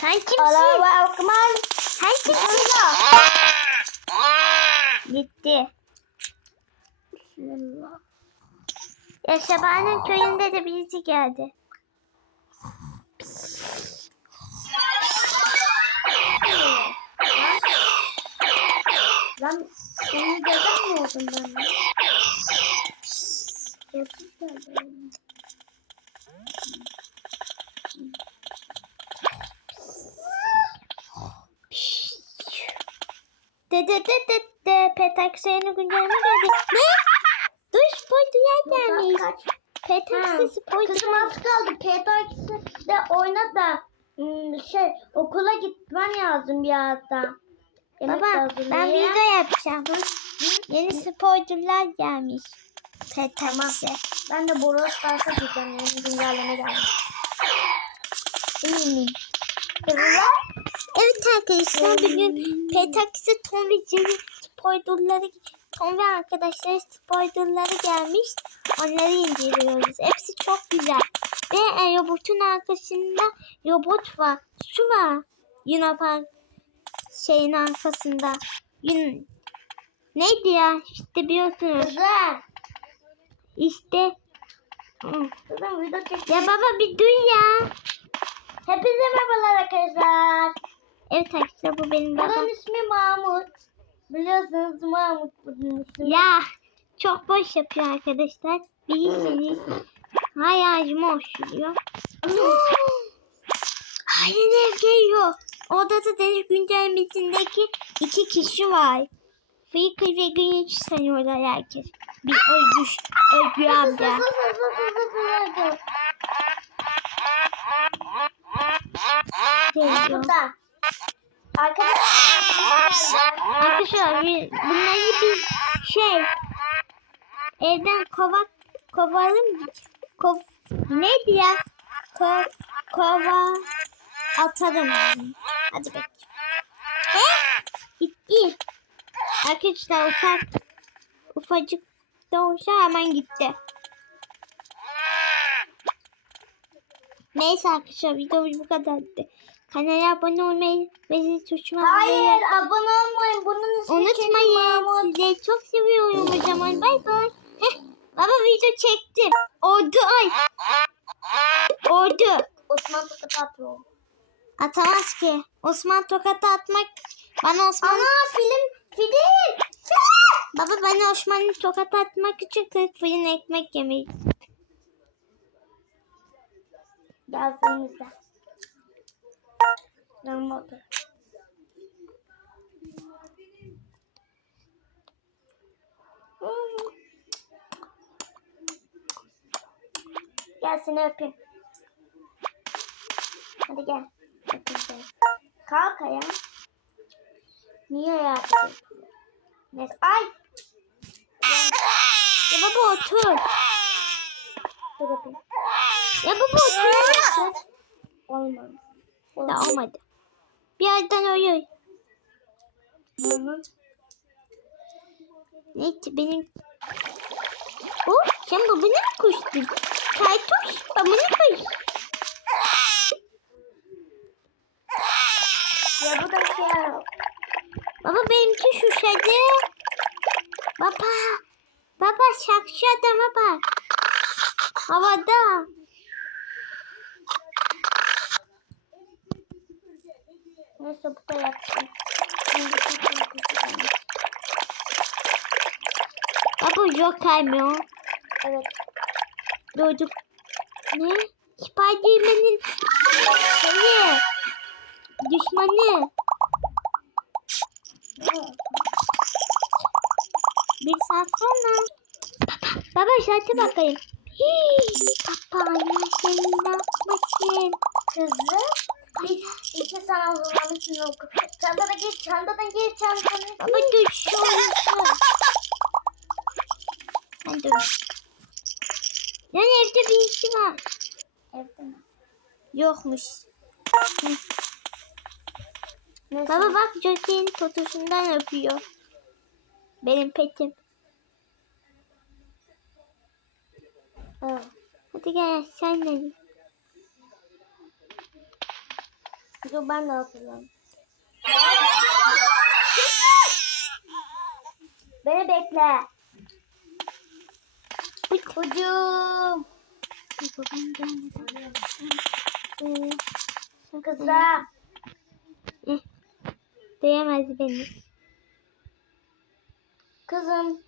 Sen kimsin? Allah'a akmal. Sen kimsin? Gitti. Bismillah. Ya Şaban'ın köyünde de birisi geldi. Lan seni gözüm mü oldum ben? de? Gözüm geldi. De de de de de Petak sayını güncelleme geldi. Ne? Dur spoiler gelmiş. Petak Ha, spoiler. Kızım az kaldı. PTX'de oyna da hmm, şey okula gitmen lazım bir hafta. Yemek Baba lazım ben diye. video yapacağım. Yeni spoilerlar gelmiş. Petak'se. Ben de Brawl Stars'a gideceğim. Yani güncelleme gelmiş. İyi mi? Kızlar. Evet arkadaşlar bugün Petax'e Tom ve Jerry spoilerları Tom ve arkadaşlar spoilerları gelmiş. Onları inceliyoruz. Hepsi çok güzel. Ve e, robotun arkasında robot var. Su var. Luna Park şeyin arkasında. Yun... Neydi ya? İşte biliyorsunuz. Kızlar. İşte. Ya baba bir dur ya. Hepinize merhabalar arkadaşlar. Evet arkadaşlar bu benim babam. Bunun ismi Mahmut. Biliyorsunuz Mahmut bunun ismi. Ya çok boş yapıyor arkadaşlar. Bilirsiniz. Hayalimi hoşluyor. Aynen ev geliyor. Odada deniz güncellemesindeki iki kişi var. Faker ve Güneş sanıyorlar herkes. Bir sus, sus, sus. Geliyor. Burada. Arkadaşlar. Arkadaşlar bunları bir şey evden kova kovalım kov neydi ya Ko, kova atarım yani. hadi bek He? gitti arkadaşlar ufak ufacık da olsa hemen gitti neyse arkadaşlar videomuz bu kadardı kanala abone olmayı ve zil tuşuna Hayır abone olmayın. Bunun ismi Unutmayın. Sizi çok seviyorum o zaman. Bay bay. Heh, Baba video çektim. Oldu ay. Oldu. Osman Tokat atıyor. Atamaz ki. Osman tokatı atmak. Bana Osman... Ana film film. Baba bana Osman'ın tokatı atmak için 40 fırın ekmek yemeyiz. Yanıma otur. Gel seni öpeyim. Hadi gel. Öpeyim seni. Kalk ayağa. Niye ayağa? Neyse. Ay. Ya baba otur. Dur öpeyim. Ya baba otur. Olmadı. Da olmadı. Bir. Hı hı. Neyse benim... Oh sen babana mı koştun? Kaytuş babana koş. Ya bu da şey. Baba benimki şuşadı. Baba. Baba şakşı adama bak. Havada. Neyse bu da uykusu gelmiş. Baba yok kaymıyor. Evet. Durduk. Ne? Spiderman'in şeyi. Düşmanı. Bir saat sonra. Baba şartı bakayım. Hii, Baba anne senin ne yapmasın? Kızım. İ- İşte sana hazırlamışsın oku. Çantana gir, çantadan gir, çantana Baba düşüyorsun. Sen dur. Yani evde bir işi var. Evde mi? Yokmuş. Neyse. Baba bak Jockey'in totosundan öpüyor. Benim petim. Hadi gel sen de. Dur ben de hatırlıyorum. Beni bekle. Hücum. Kızım. Eh, Duyamaz beni. Kızım.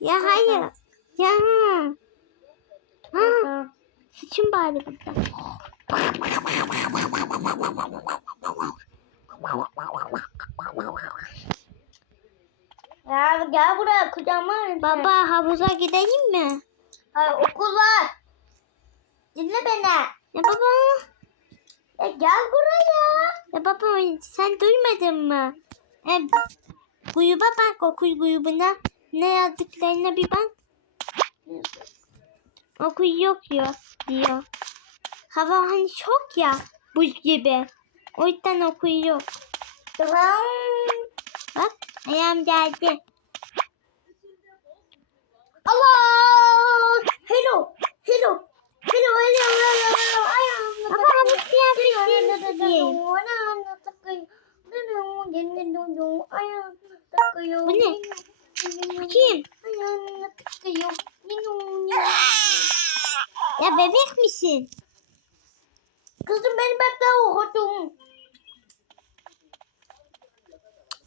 Ya hayır. Ya. Ha, sıçın bari burada. Ya gel buraya kucağıma. Baba havuza gidelim mi? Hayır okul var. Dinle beni. Ya baba. Ya gel buraya. Ya baba sen duymadın mı? E, gruba bak okul grubuna. Ne yazdıklarına bir bak. Okul yok ya diyor. Hava hani çok ya buz gibi. O yüzden. Tamam. Bak ayağım geldi. Allah! Hello! Hello! Hello! Hello! Hello! Hello! Baba havuz kıyafetini giyeyim. Bu ne? Kim? Ya bebek misin? Kızım beni bekle okudum.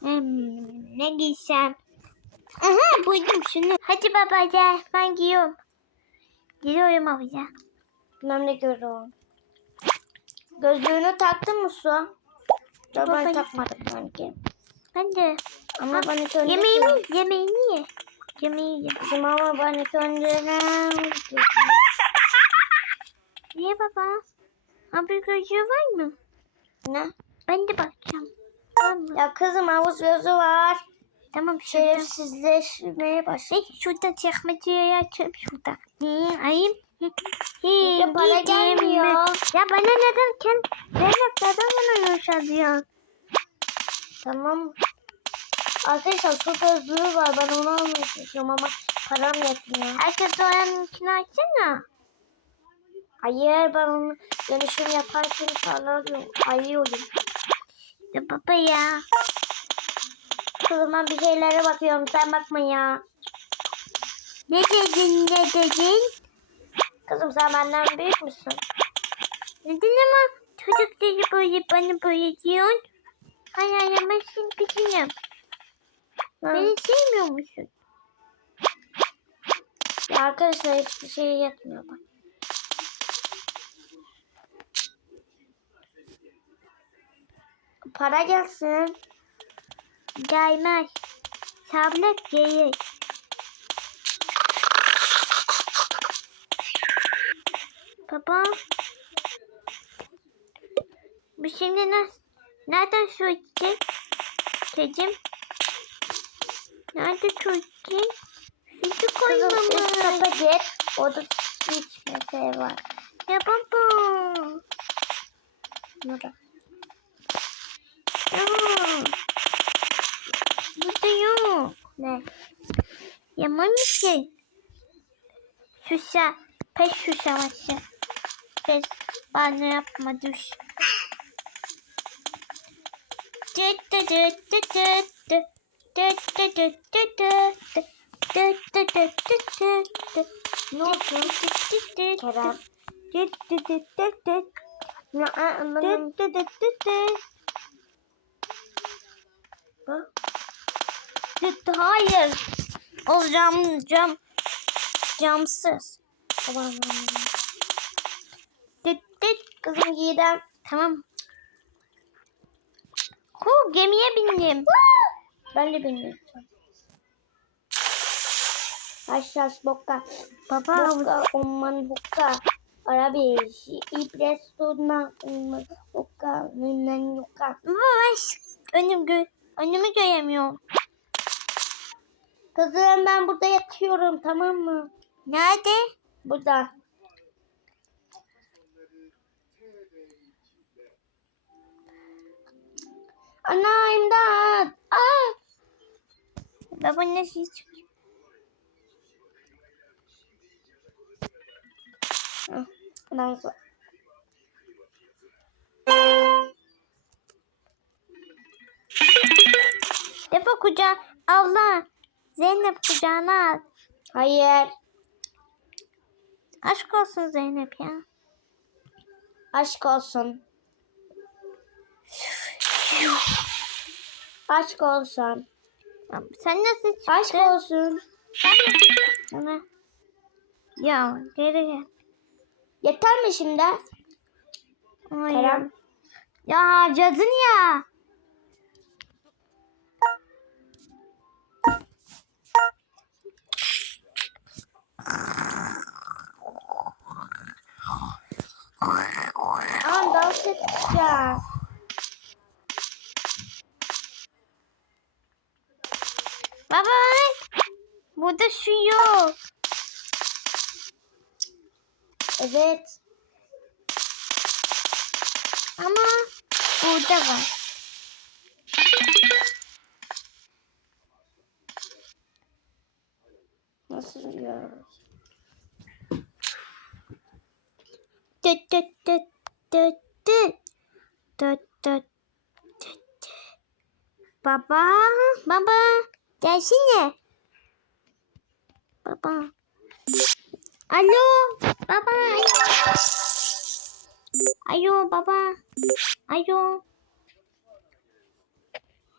Hmm, ne giysem? Aha buldum şunu. Hadi baba gel ben giyiyorum. Giriyorum havuza. Ben de görüyorum. Gözlüğünü taktın mı su? Baba, ben takmadım sanki. Ben de. Ama ben ilk önce... Yemeğini, yemeğini ye. Yemeği ye. Kızım ama ben ilk önce... Baba? Gözü var mı? Ne? Ben de bakacağım. Mı? Ya kızım havuz gözü var. Tamam şurada. Şerefsizleşmeye başladı. Şurada çekmeceyi açayım şurada. Ne ayım? Ya para gelmiyor. Ya bana nedenken Zeynep neden bana yaşatıyor? Tamam. Arkadaşlar su gözlüğü var. Ben onu almak istiyorum ama param yetmiyor. Herkes oranınkini açsana. Hayır ben onu dönüşüm yaparken sağlıyorum. Ayıyorum. Ya baba ya. Kızım ben bir şeylere bakıyorum. Sen bakma ya. Ne dedin ne dedin? Kızım sen benden büyük müsün? Neden ama çocukları böyle bana böyle diyorsun? Hayır hayır ben senin kızınım. Beni sevmiyor musun? Ya arkadaşlar hiçbir şey yetmiyor bak. Para gelsin. Gelmez. Tablet gelir. Baba. Bu şimdi nasıl? Nereden su içecek? Çocuğum. Nerede su içecek? Sütü Kızım koymamış. kata git. Orada su içme şey var. Ya baba. Burada. Ya. Burada yok. Ne? Yaman mısın? Şuşa. Pes şuşa başı. Pes. Bana yapma düş. Dıt dıt dıt dıt dıt dıt. Dıt dıt dıt dıt dıt dıt. Dıt dıt dıt dıt dıt dıt. Ne olsun? Dıt dıt dıt Kerem. dıt dıt dıt dıt dıt. Ne? aa, benim- Dıt dıt dıt dıt dıt. Bu. Dıt hayır. O cam cam camsız. Tamam. Dıt dıt. Kızım giydim. Tamam. Hu gemiye bindim. Ben de bilmiyorum. Aşağı bokka. Baba Bokka umman bokka. Arabi ipresuna umman bokka. Nünnen bokka. baba ben önüm gö önümü göremiyorum. Kızım ben burada yatıyorum tamam mı? Nerede? Burada. Ana imdat. Aa. Baba ne şey çıkıyor? Ondan ah, sonra. Defo kucağı. Allah. Zeynep kucağına al. Hayır. Aşk olsun Zeynep ya. Aşk olsun. Aşk olsun. Sen nasıl çıktın? Aşk olsun. Sen nasıl çıktın? ha? Ya geri gel. Yeter mi şimdi? Ay Kerem. Ya harcadın ya. Aman dans edeceğim. Baba. Burada şu yok. Evet. Ama burada var. Nasıl yiyoruz? Düt. Baba, baba, gelsene. Baba. Alo, baba. Alo, baba. Alo.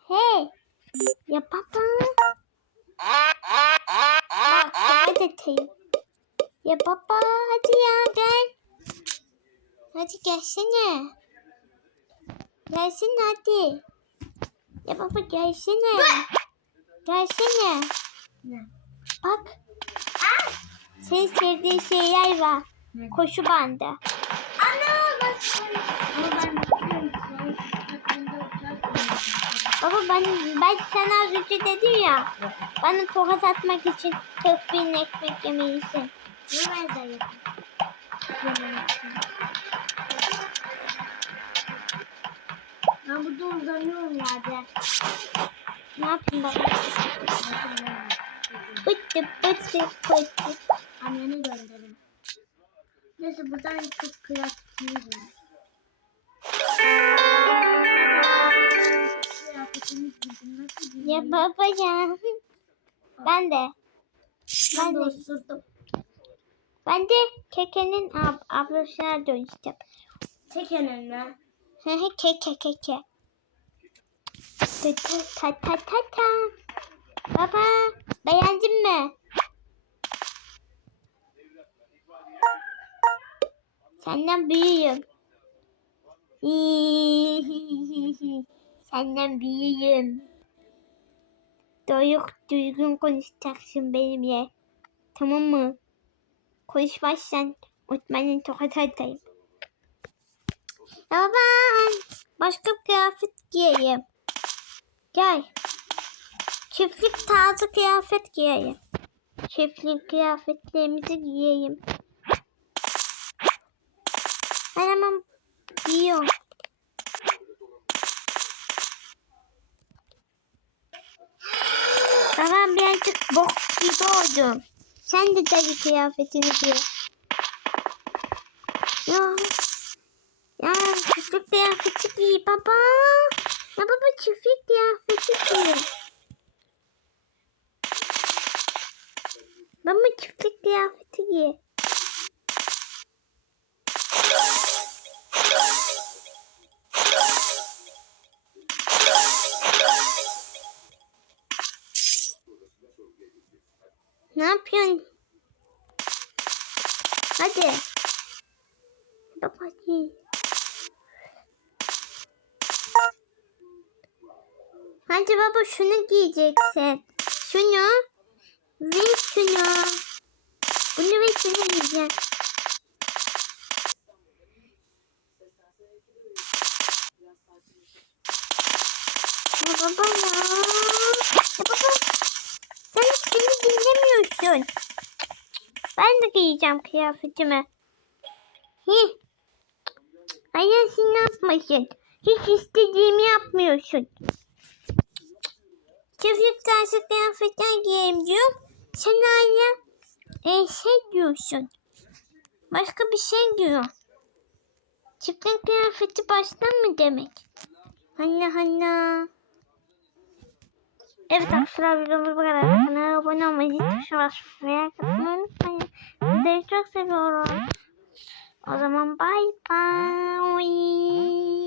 Hey. Ya baba. Bak, hadi. Ya baba, hadi ya gel. Hadi gelsene. Gelsene hadi. Ya baba gelsene. Gelsene. Bak. Senin sevdiğin şeyler var. Koşu bandı. Baba ben, ben sana az önce dedim ya. Bana tokat atmak için 40 bin ekmek yemelisin. Ne ben de yapayım? Ben burada uzanıyorum yerde. Ne yapayım baba? Pıttı pıttı pıttı. Annene gönderin. Neyse buradan giydim. Nasıl giydim? Ya baba ya. Ben de. Ben de osurdum. Ben de kekenin ab ablasına dönüştüm. Tek elimle. Hı keke keke. Tı tı ta ta ta ta. Baba beğendin mi? Senden büyüğüm. Senden büyüğüm. Doyuk düzgün konuşacaksın benimle. Tamam mı? Konuşmazsan Osman'ın tokat atayım. Ya ben başka bir kıyafet giyeyim. Gel. Çiftlik tarzı kıyafet giyeyim. Çiftlik kıyafetlerimizi giyeyim. Ben hemen giyiyorum. Ben birazcık bok gibi oldum. Sen de tabii kıyafetini giy. Ya ya çiftlik kıyafeti giy baba. Ya baba çiftlik kıyafeti giy. Baba çiftlik kıyafeti giy. Ne yapıyorsun? Hadi. Baba hadi. Hadi baba şunu giyeceksin. Şunu ve şunu. Bunu ve şunu giyeceksin. Ya baba baba. Sen hiç beni. Ben de giyeceğim kıyafetimi. Hi. Hayır sen yapmasın? Hiç istediğimi yapmıyorsun. Çiftlik tarzı kıyafetler giyeyim diyorum. Sen hala e, şey diyorsun. Başka bir şey diyor. Çiftlik kıyafeti baştan mı demek? Hanna hanna. Evet arkadaşlar videomuz bu kadar. Kanala abone olmayı, tuşuna basmayı, unutmayın. Sizleri çok seviyorum. O zaman bye bye.